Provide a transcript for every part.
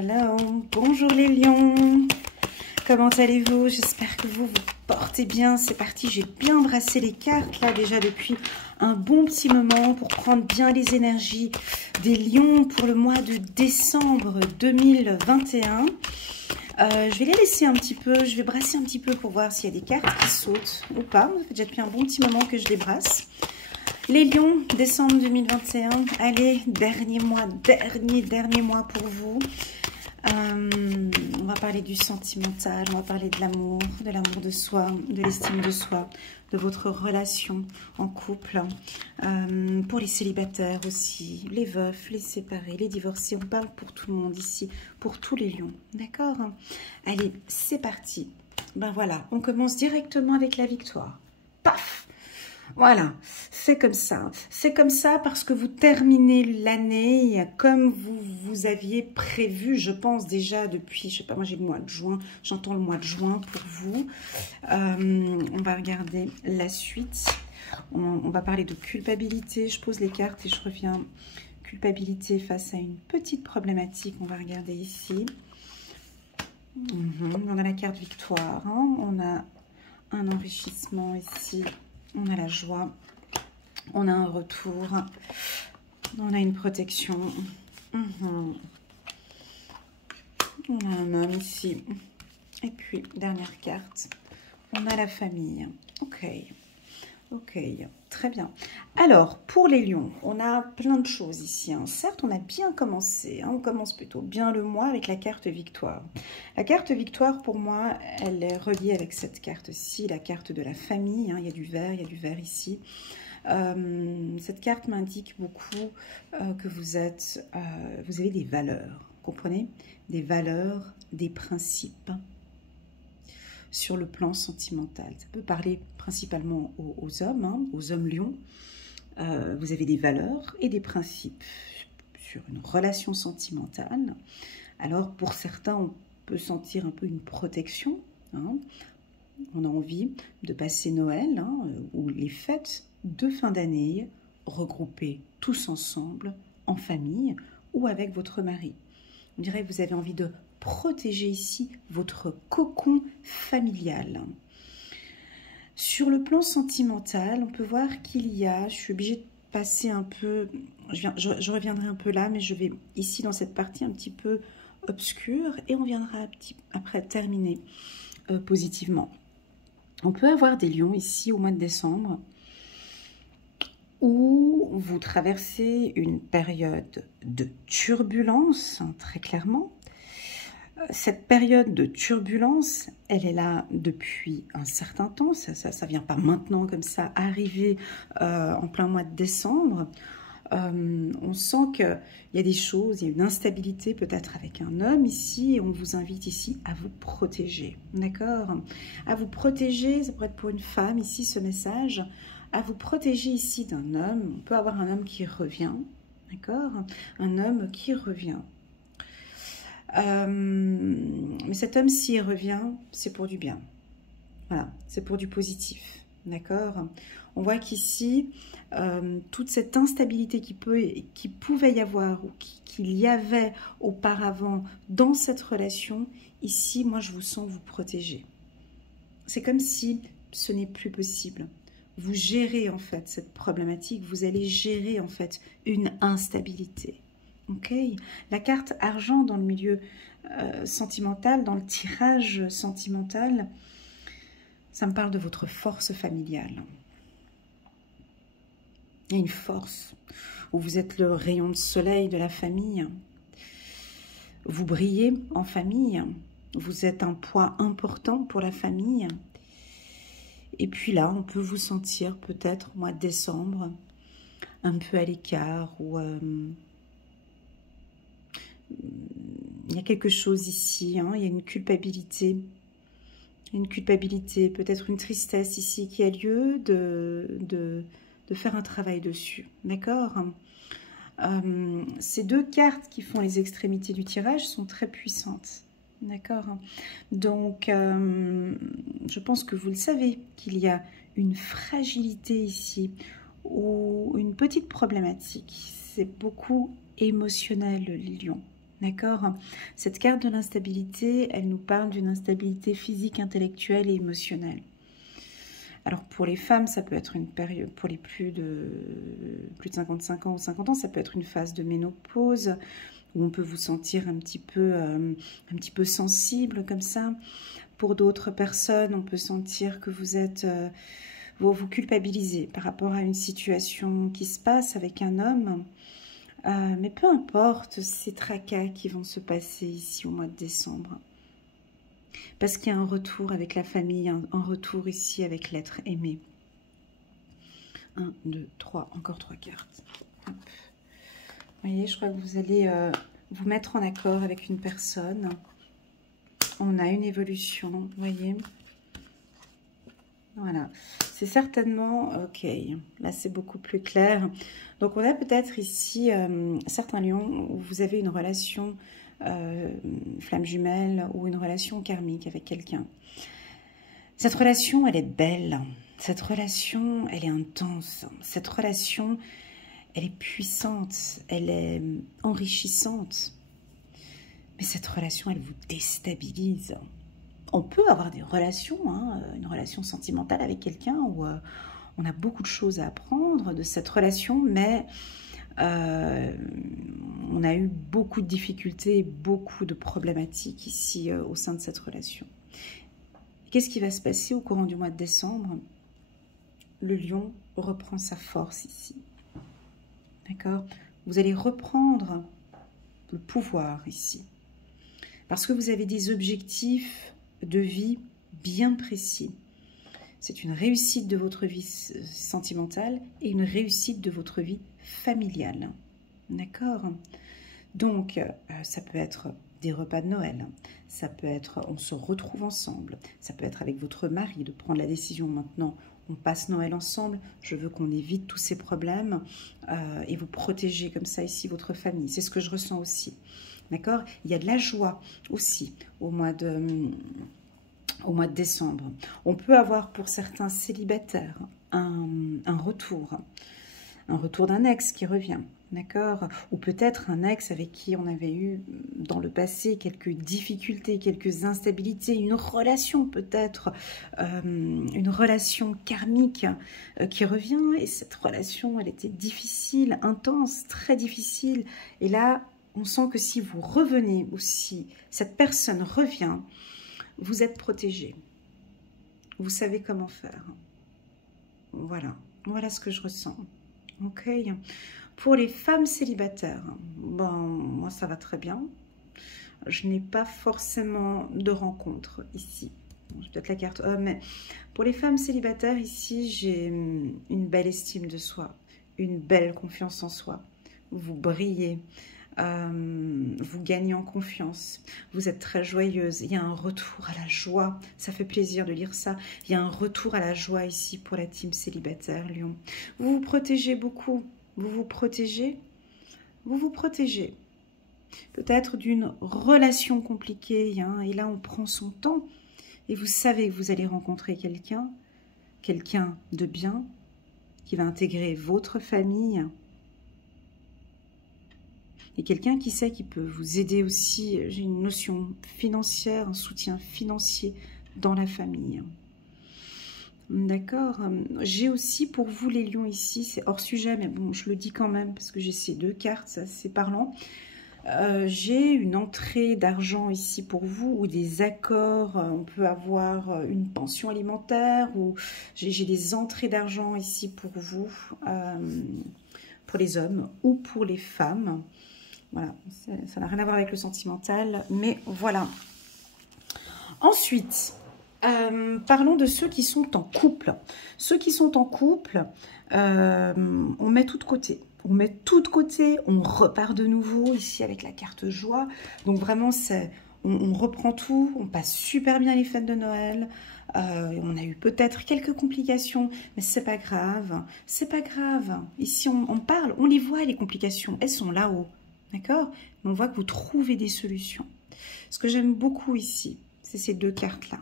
Hello, bonjour les lions, comment allez-vous? J'espère que vous vous portez bien. C'est parti, j'ai bien brassé les cartes là déjà depuis un bon petit moment pour prendre bien les énergies des lions pour le mois de décembre 2021. Je vais les laisser un petit peu, je vais brasser un petit peu pour voir s'il y a des cartes qui sautent ou pas. Ça fait déjà depuis un bon petit moment que je les brasse. Les lions, décembre 2021, allez, dernier mois pour vous. On va parler du sentimental, on va parler de l'amour de soi, de l'estime de soi, de votre relation en couple. Pour les célibataires aussi, les veufs, les séparés, les divorcés, on parle pour tout le monde ici, pour tous les lions, d'accord? Allez, c'est parti. Ben voilà, on commence directement avec la victoire. Paf! Voilà, c'est comme ça. C'est comme ça parce que vous terminez l'année comme vous aviez prévu, je pense déjà depuis, je sais pas, moi j'ai le mois de juin, j'entends le mois de juin pour vous. On va regarder la suite. On va parler de culpabilité. Je pose les cartes et je reviens. Culpabilité face à une petite problématique. On va regarder ici. On a la carte victoire. Hein. On a un enrichissement ici. On a la joie, on a un retour, on a une protection, on a un homme ici. Et puis, dernière carte, on a la famille. Ok, très bien. Alors, pour les lions, on a plein de choses ici. Hein. Certes, on a bien commencé, hein. On commence plutôt bien le mois avec la carte victoire. La carte victoire, pour moi, elle est reliée avec cette carte-ci, la carte de la famille. Hein. Il y a du vert ici. Cette carte m'indique beaucoup que vous avez des valeurs, comprenez? Des valeurs, des principes sur le plan sentimental. Ça peut parler principalement aux hommes, hein, aux hommes lions. Vous avez des valeurs et des principes sur une relation sentimentale. Alors, pour certains, on peut sentir un peu une protection. Hein. On a envie de passer Noël hein, ou les fêtes de fin d'année regroupées tous ensemble, en famille ou avec votre mari. On dirait que vous avez envie de protéger ici votre cocon familial. Sur le plan sentimental, on peut voir qu'il y a, je suis obligée de passer un peu, je reviendrai un peu là, mais je vais ici dans cette partie un petit peu obscure et on viendra après terminer positivement. On peut avoir des lions ici au mois de décembre où vous traversez une période de turbulence, hein, très clairement. Cette période de turbulence, elle est là depuis un certain temps, ça vient pas maintenant comme ça, arriver en plein mois de décembre. On sent qu'il y a des choses, il y a une instabilité peut-être avec un homme ici, et on vous invite ici à vous protéger, d'accord? À vous protéger, ça pourrait être pour une femme ici ce message, à vous protéger ici d'un homme. On peut avoir un homme qui revient, d'accord? Un homme qui revient. Mais cet homme, s'il revient, c'est pour du bien. Voilà, c'est pour du positif. D'accord? On voit qu'ici, toute cette instabilité qui pouvait y avoir ou qu'il y avait auparavant dans cette relation, ici, moi, je vous sens vous protéger. C'est comme si ce n'est plus possible. Vous gérez en fait cette problématique, vous allez gérer en fait une instabilité. Ok, la carte argent dans le milieu sentimental, dans le tirage sentimental, ça me parle de votre force familiale. Il y a une force où vous êtes le rayon de soleil de la famille. Vous brillez en famille. Vous êtes un poids important pour la famille. Et puis là, on peut vous sentir peut-être au mois de décembre un peu à l'écart ou... il y a quelque chose ici, hein, il y a une culpabilité, peut-être une tristesse ici qui a lieu de faire un travail dessus, d'accord? Ces deux cartes qui font les extrémités du tirage sont très puissantes, d'accord? Donc, je pense que vous le savez, qu'il y a une fragilité ici, ou une petite problématique, c'est beaucoup émotionnel, les lions. D'accord? Cette carte de l'instabilité, elle nous parle d'une instabilité physique, intellectuelle et émotionnelle. Alors pour les femmes, ça peut être une période, pour les plus de 55 ans ou 50 ans, ça peut être une phase de ménopause où on peut vous sentir un petit peu sensible comme ça. Pour d'autres personnes, on peut sentir que vous êtes, vous culpabilisez par rapport à une situation qui se passe avec un homme. Mais peu importe ces tracas qui vont se passer ici au mois de décembre. Parce qu'il y a un retour avec la famille, un retour ici avec l'être aimé. 1, 2, 3, encore 3 cartes. Hop. Vous voyez, je crois que vous allez vous mettre en accord avec une personne. On a une évolution, vous voyez. Voilà, c'est certainement, ok, là c'est beaucoup plus clair. Donc on a peut-être ici certains lions où vous avez une relation flamme jumelle ou une relation karmique avec quelqu'un. Cette relation, elle est belle, cette relation, elle est intense, cette relation, elle est puissante, elle est enrichissante. Mais cette relation, elle vous déstabilise. On peut avoir des relations, hein, une relation sentimentale avec quelqu'un où on a beaucoup de choses à apprendre de cette relation, mais on a eu beaucoup de difficultés, beaucoup de problématiques ici au sein de cette relation. Qu'est-ce qui va se passer au courant du mois de décembre? Le lion reprend sa force ici. D'accord? Vous allez reprendre le pouvoir ici. Parce que vous avez des objectifs de vie bien précis. C'est une réussite de votre vie sentimentale et une réussite de votre vie familiale. D'accord? Donc, ça peut être des repas de Noël, ça peut être on se retrouve ensemble, ça peut être avec votre mari de prendre la décision maintenant, on passe Noël ensemble, je veux qu'on évite tous ces problèmes et vous protéger comme ça ici votre famille. C'est ce que je ressens aussi. D'accord? Il y a de la joie aussi au mois de décembre. On peut avoir pour certains célibataires un retour d'un ex qui revient. D'accord? Ou peut-être un ex avec qui on avait eu dans le passé quelques difficultés, quelques instabilités, une relation peut-être, une relation karmique qui revient. Et cette relation, elle était difficile, intense, très difficile. Et là, on sent que si vous revenez ou si cette personne revient, vous êtes protégé. Vous savez comment faire. Voilà. Voilà ce que je ressens. Ok. Pour les femmes célibataires, bon, moi ça va très bien. Je n'ai pas forcément de rencontre ici. J'ai peut-être la carte homme, mais pour les femmes célibataires ici, j'ai une belle estime de soi, une belle confiance en soi. Vous brillez. Vous gagnez en confiance, vous êtes très joyeuse, il y a un retour à la joie, ça fait plaisir de lire ça, il y a un retour à la joie ici pour la team célibataire Lion. Vous vous protégez beaucoup, vous vous protégez, peut-être d'une relation compliquée, hein, et là on prend son temps, et vous savez que vous allez rencontrer quelqu'un de bien, qui va intégrer votre famille, et quelqu'un qui sait qui peut vous aider aussi, j'ai une notion financière, un soutien financier dans la famille. D'accord. J'ai aussi pour vous les lions ici, c'est hors sujet, mais bon, je le dis quand même parce que j'ai ces deux cartes, c'est parlant. J'ai une entrée d'argent ici pour vous, ou des accords, on peut avoir une pension alimentaire, ou j'ai des entrées d'argent ici pour vous, pour les hommes ou pour les femmes. Voilà, ça n'a rien à voir avec le sentimental, mais voilà. Ensuite, parlons de ceux qui sont en couple. Ceux qui sont en couple, on met tout de côté. On met tout de côté, on repart de nouveau ici avec la carte joie. Donc vraiment, on reprend tout, on passe super bien les fêtes de Noël. On a eu peut-être quelques complications, mais c'est pas grave. C'est pas grave. Ici, on parle, on les voit les complications, elles sont là-haut. D'accord? On voit que vous trouvez des solutions. Ce que j'aime beaucoup ici, c'est ces deux cartes-là.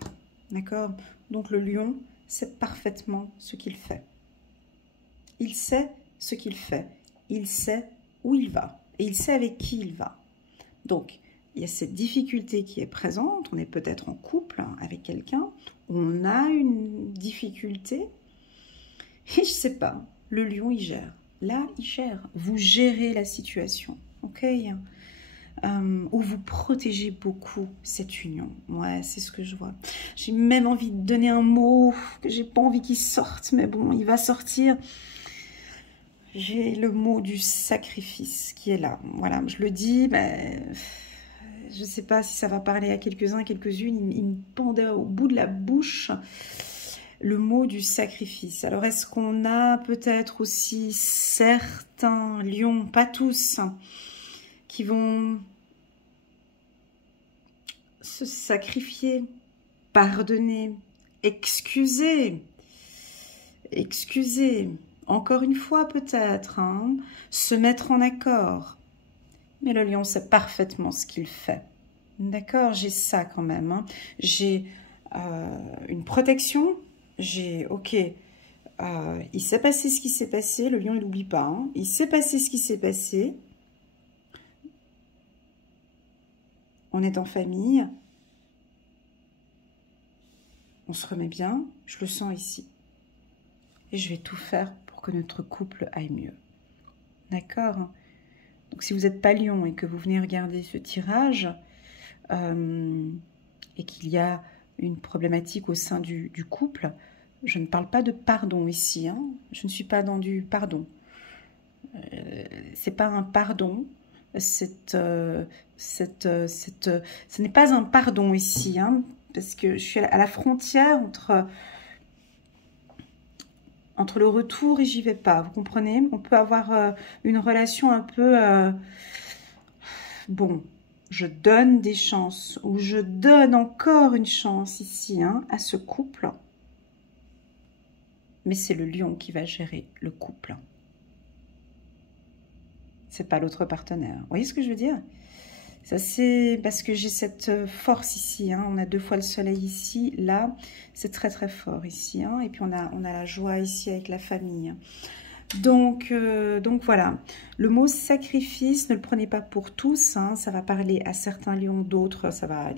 D'accord? Donc le lion sait parfaitement ce qu'il fait. Il sait ce qu'il fait. Il sait où il va. Et il sait avec qui il va. Donc, il y a cette difficulté qui est présente. On est peut-être en couple avec quelqu'un. On a une difficulté. Et je ne sais pas, le lion, il gère. Là, il gère. Vous gérez la situation. Ok, ou vous protégez beaucoup cette union. Ouais, c'est ce que je vois. J'ai même envie de donner un mot que j'ai pas envie qu'il sorte, mais bon, il va sortir. J'ai le mot du sacrifice qui est là. Voilà, je le dis, ben, je sais pas si ça va parler à quelques-uns, quelques-unes. Il me pendait au bout de la bouche le mot du sacrifice. Alors, est-ce qu'on a peut-être aussi certains lions, pas tous, qui vont se sacrifier, pardonner, excuser, encore une fois peut-être, hein, se mettre en accord. Mais le lion sait parfaitement ce qu'il fait. D'accord, j'ai ça quand même. Hein. J'ai une protection, j'ai, ok, il s'est passé ce qui s'est passé, le lion il n'oublie pas, hein. Il s'est passé ce qui s'est passé. On est en famille, on se remet bien, je le sens ici. Et je vais tout faire pour que notre couple aille mieux. D'accord? Donc si vous n'êtes pas lion et que vous venez regarder ce tirage, et qu'il y a une problématique au sein du couple, je ne parle pas de pardon ici. Hein. Je ne suis pas dans du pardon. C'est pas un pardon. Ce n'est pas un pardon ici, hein, parce que je suis à la frontière entre le retour et j'y vais pas, vous comprenez? On peut avoir une relation un peu... bon, je donne des chances, ou je donne encore une chance ici, hein, à ce couple, mais c'est le lion qui va gérer le couple. C'est pas l'autre partenaire. Vous voyez ce que je veux dire? Ça, c'est parce que j'ai cette force ici. Hein. On a 2 fois le soleil ici. Là, c'est très, très fort ici. Hein. Et puis, on a la joie ici avec la famille. Donc voilà. Le mot sacrifice, ne le prenez pas pour tous. Hein. Ça va parler à certains lions, d'autres, ça va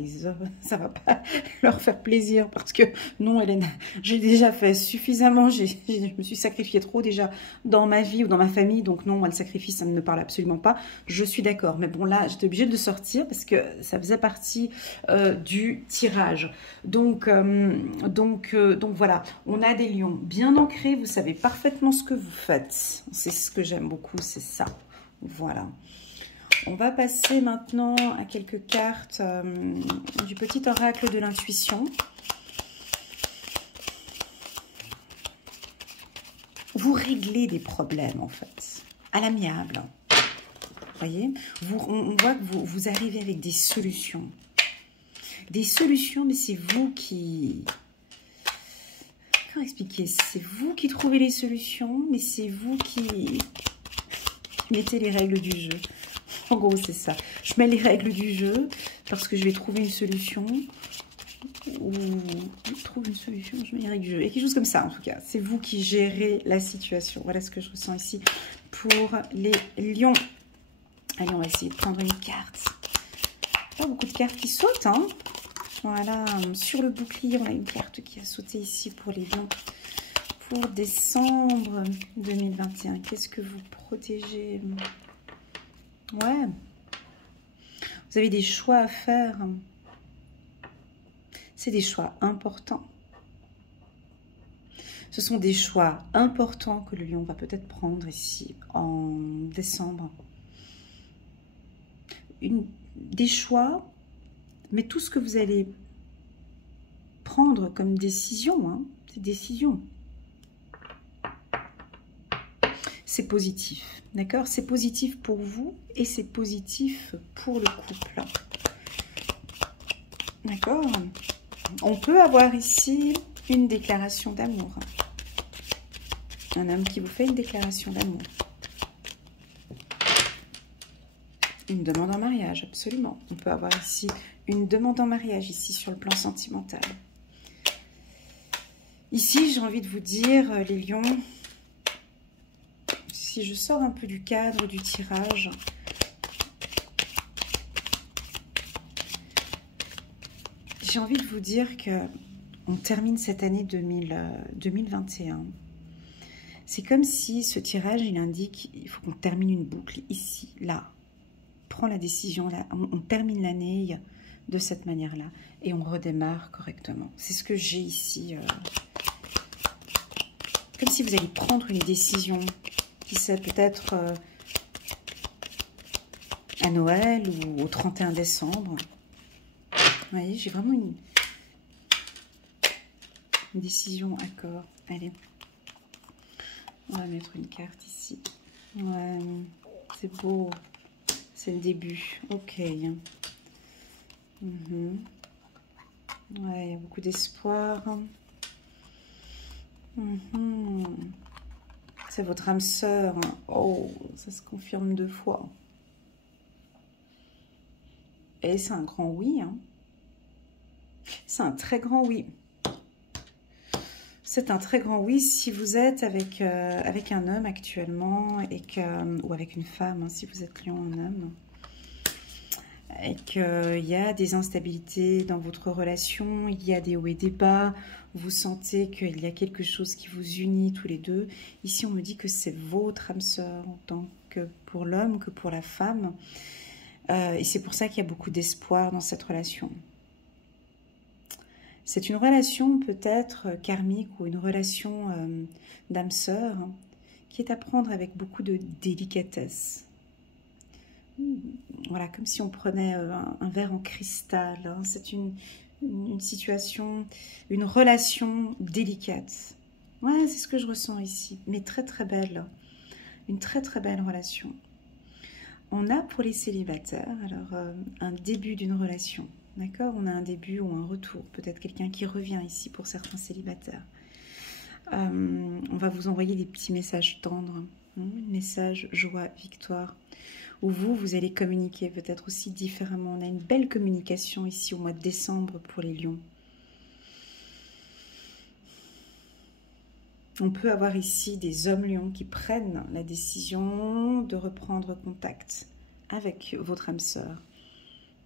pas leur faire plaisir. Parce que, non, Hélène, j'ai déjà fait suffisamment. Je me suis sacrifiée trop déjà dans ma vie ou dans ma famille. Donc non, moi, le sacrifice, ça ne me parle absolument pas. Je suis d'accord. Mais bon, là, j'étais obligée de le sortir parce que ça faisait partie du tirage. Donc voilà. On a des lions bien ancrés. Vous savez parfaitement ce que vous faites. C'est ce que j'aime beaucoup, c'est ça. Voilà. On va passer maintenant à quelques cartes du petit oracle de l'intuition. Vous réglez des problèmes, en fait, à l'amiable. Vous voyez, on voit que vous arrivez avec des solutions. Des solutions, mais c'est vous qui... Comment expliquer? C'est vous qui trouvez les solutions, mais c'est vous qui mettez les règles du jeu. En gros, c'est ça. Je mets les règles du jeu parce que je vais trouver une solution. Ou je trouve une solution, je mets les règles du jeu. Et quelque chose comme ça, en tout cas. C'est vous qui gérez la situation. Voilà ce que je ressens ici pour les lions. Allez, on va essayer de prendre une carte. Pas beaucoup de cartes qui sautent, hein. Voilà, sur le bouclier, on a une carte qui a sauté ici pour les lions. Pour décembre 2021, qu'est-ce que vous protégez? Ouais. Vous avez des choix à faire. C'est des choix importants. Ce sont des choix importants que le lion va peut-être prendre ici en décembre. Des choix... Mais tout ce que vous allez prendre comme décision, hein, c'est décision. C'est positif, d'accord? C'est positif pour vous et c'est positif pour le couple. D'accord? On peut avoir ici une déclaration d'amour. Un homme qui vous fait une déclaration d'amour. Une demande en mariage, absolument. On peut avoir ici une demande en mariage, ici, sur le plan sentimental. Ici, j'ai envie de vous dire, les lions, si je sors un peu du cadre du tirage, J'ai envie de vous dire que on termine cette année 2021. C'est comme si ce tirage, il indique, il faut qu'on termine une boucle ici, là. Prends la décision, là. On termine l'année de cette manière-là. Et on redémarre correctement. C'est ce que j'ai ici. Comme si vous alliez prendre une décision, qui sait peut-être à Noël ou au 31 décembre. Vous voyez, j'ai vraiment une décision, accord. Allez. On va mettre une carte ici. Ouais, c'est beau. C'est le début. Ok. Ouais, il y a beaucoup d'espoir. C'est votre âme sœur. Oh, ça se confirme 2 fois. Et c'est un grand oui. Hein. C'est un très grand oui. C'est un très grand oui si vous êtes avec un homme actuellement et ou avec une femme, hein, si vous êtes lion, un homme. Et qu'il y a des instabilités dans votre relation, il y a des hauts et des bas, vous sentez qu'il y a quelque chose qui vous unit tous les deux. Ici, on me dit que c'est votre âme sœur, autant que pour l'homme que pour la femme. Et c'est pour ça qu'il y a beaucoup d'espoir dans cette relation. C'est une relation peut-être karmique ou une relation d'âme sœur qui est à prendre avec beaucoup de délicatesse. Voilà, comme si on prenait un verre en cristal. Hein. C'est une situation, une relation délicate. Ouais, c'est ce que je ressens ici, mais très très belle. Une très très belle relation. On a pour les célibataires, alors un début d'une relation. D'accord? On a un début ou un retour. Peut-être quelqu'un qui revient ici pour certains célibataires. On va vous envoyer des petits messages tendres. Messages joie, victoire. Où vous allez communiquer peut-être aussi différemment. On a une belle communication ici au mois de décembre pour les lions. On peut avoir ici des hommes lions qui prennent la décision de reprendre contact avec votre âme sœur.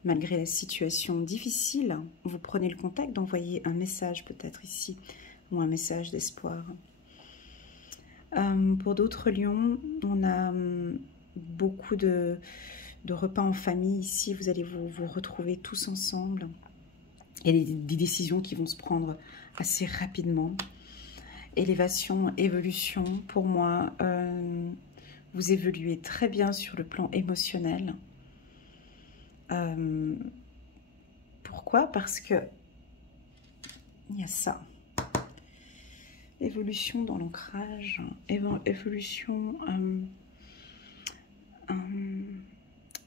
Malgré la situation difficile, vous prenez le contact d'envoyer un message peut-être ici, ou un message d'espoir. Pour d'autres lions, on a beaucoup de repas en famille ici. Vous allez vous retrouver tous ensemble. Il y a des décisions qui vont se prendre assez rapidement. Élévation, évolution, pour moi, vous évoluez très bien sur le plan émotionnel. Pourquoi? Parce que il y a ça. Évolution dans l'ancrage, évolution.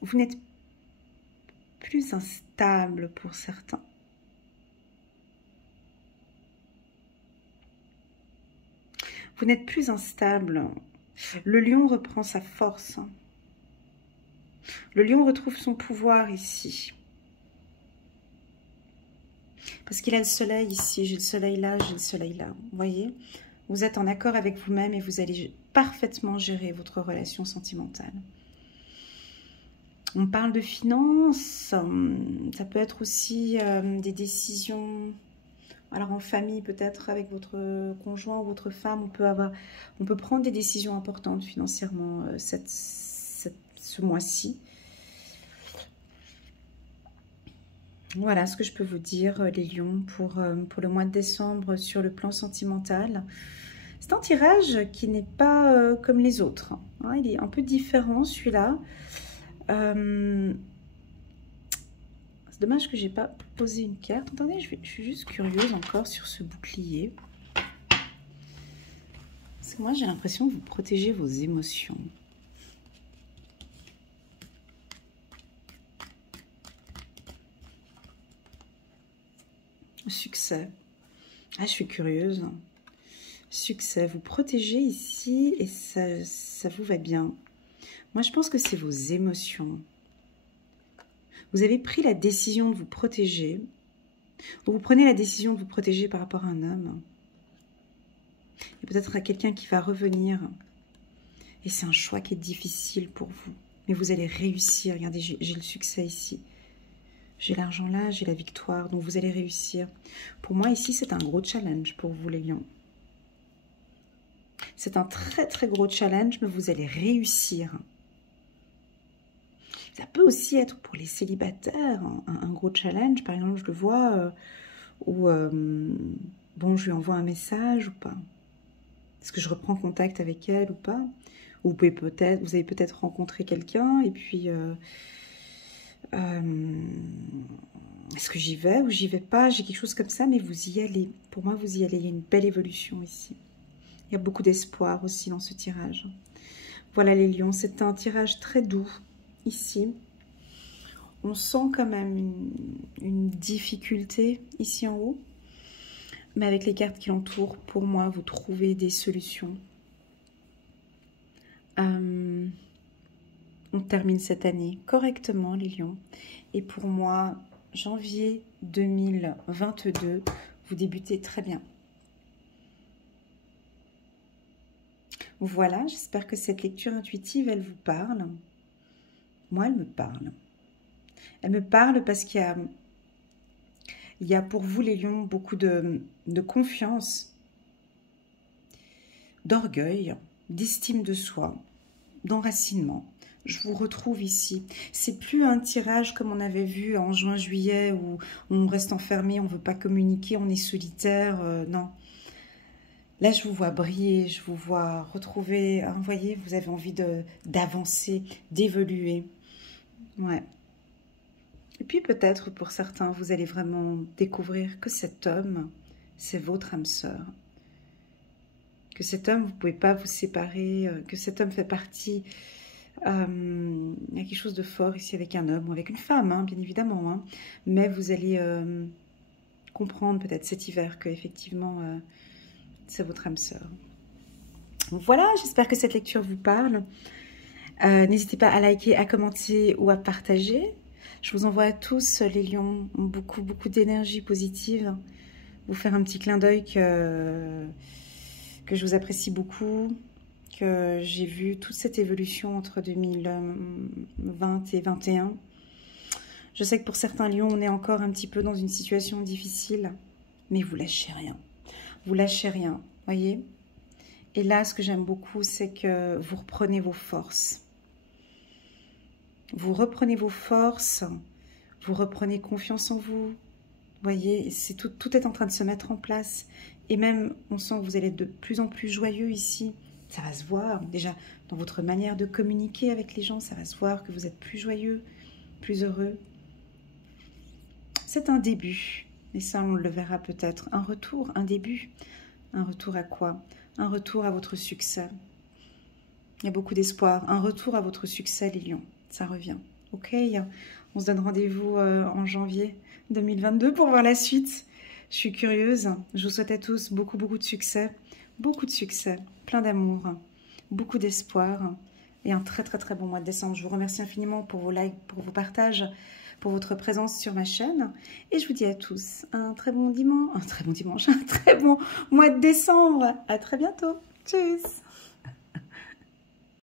Vous n'êtes plus instable pour certains. Vous n'êtes plus instable. Le lion reprend sa force. Le lion retrouve son pouvoir ici. Parce qu'il a le soleil ici. J'ai le soleil là, j'ai le soleil là. Vous voyez? Vous êtes en accord avec vous-même et vous allez parfaitement gérer votre relation sentimentale. On parle de finances. Ça peut être aussi des décisions... Alors en famille, peut-être avec votre conjoint ou votre femme, on peut prendre des décisions importantes financièrement ce mois-ci. Voilà ce que je peux vous dire, les lions, pour le mois de décembre sur le plan sentimental. C'est un tirage qui n'est pas comme les autres. Hein, il est un peu différent, celui-là. C'est dommage que j'ai pas posé une carte. Attendez, je suis juste curieuse encore sur ce bouclier. Parce que moi, j'ai l'impression que vous protégez vos émotions. Succès. Ah, je suis curieuse. Succès. Vous protégez ici et ça vous va bien. Moi, je pense que c'est vos émotions. Vous avez pris la décision de vous protéger. Ou vous prenez la décision de vous protéger par rapport à un homme. Et peut-être à quelqu'un qui va revenir. Et c'est un choix qui est difficile pour vous. Mais vous allez réussir. Regardez, j'ai le succès ici. J'ai l'argent là, j'ai la victoire, donc vous allez réussir. Pour moi, ici, c'est un gros challenge pour vous, les lions. C'est un très, très gros challenge, mais vous allez réussir. Ça peut aussi être pour les célibataires un gros challenge. Par exemple, je le vois où, bon, je lui envoie un message ou pas. Est-ce que je reprends contact avec elle ou pas? Ou vous avez peut-être rencontré quelqu'un et puis est-ce que j'y vais ou j'y vais pas? J'ai quelque chose comme ça, mais vous y allez. Pour moi, vous y allez. Il y a une belle évolution ici. Il y a beaucoup d'espoir aussi dans ce tirage. Voilà les lions, c'est un tirage très doux ici. On sent quand même une difficulté ici en haut. Mais avec les cartes qui l'entourent, pour moi, vous trouvez des solutions. On termine cette année correctement, les lions. Et pour moi, janvier 2022, vous débutez très bien. Voilà, j'espère que cette lecture intuitive, elle vous parle. Moi, elle me parle. Elle me parle parce qu'il y a pour vous, les lions, beaucoup de confiance, d'orgueil, d'estime de soi, d'enracinement. Je vous retrouve ici. C'est plus un tirage comme on avait vu en juin-juillet où on reste enfermé, on ne veut pas communiquer, on est solitaire. Non. Là, je vous vois briller, je vous vois retrouver. Vous voyez, vous avez envie d'avancer, d'évoluer. Ouais. Et puis peut-être pour certains, vous allez vraiment découvrir que cet homme, c'est votre âme sœur. Que cet homme, vous ne pouvez pas vous séparer, que cet homme fait partie. Il y a quelque chose de fort ici avec un homme ou avec une femme, hein, bien évidemment. Hein. Mais vous allez comprendre peut-être cet hiver qu'effectivement, c'est votre âme sœur. Voilà, j'espère que cette lecture vous parle. N'hésitez pas à liker, à commenter ou à partager. Je vous envoie à tous, les lions, beaucoup d'énergie positive. Vous faire un petit clin d'œil que je vous apprécie beaucoup, que j'ai vu toute cette évolution entre 2020 et 2021. Je sais que pour certains lions, on est encore un petit peu dans une situation difficile, mais vous lâchez rien. Vous lâchez rien, voyez? Et là, ce que j'aime beaucoup, c'est que vous reprenez vos forces. Vous reprenez vos forces, vous reprenez confiance en vous. Voyez, tout est en train de se mettre en place. Et même, on sent que vous allez être de plus en plus joyeux ici. Ça va se voir, déjà, dans votre manière de communiquer avec les gens, ça va se voir que vous êtes plus joyeux, plus heureux. C'est un début. Et ça, on le verra peut-être. Un retour, un début. Un retour à quoi? Un retour à votre succès. Il y a beaucoup d'espoir. Un retour à votre succès, les lions. Ça revient. Ok? On se donne rendez-vous en janvier 2022 pour voir la suite. Je suis curieuse. Je vous souhaite à tous beaucoup de succès. Beaucoup de succès. Plein d'amour. Beaucoup d'espoir. Et un très bon mois de décembre. Je vous remercie infiniment pour vos likes, pour vos partages, pour votre présence sur ma chaîne. Et je vous dis à tous un très bon dimanche, un très bon mois de décembre. À très bientôt. Tchuss.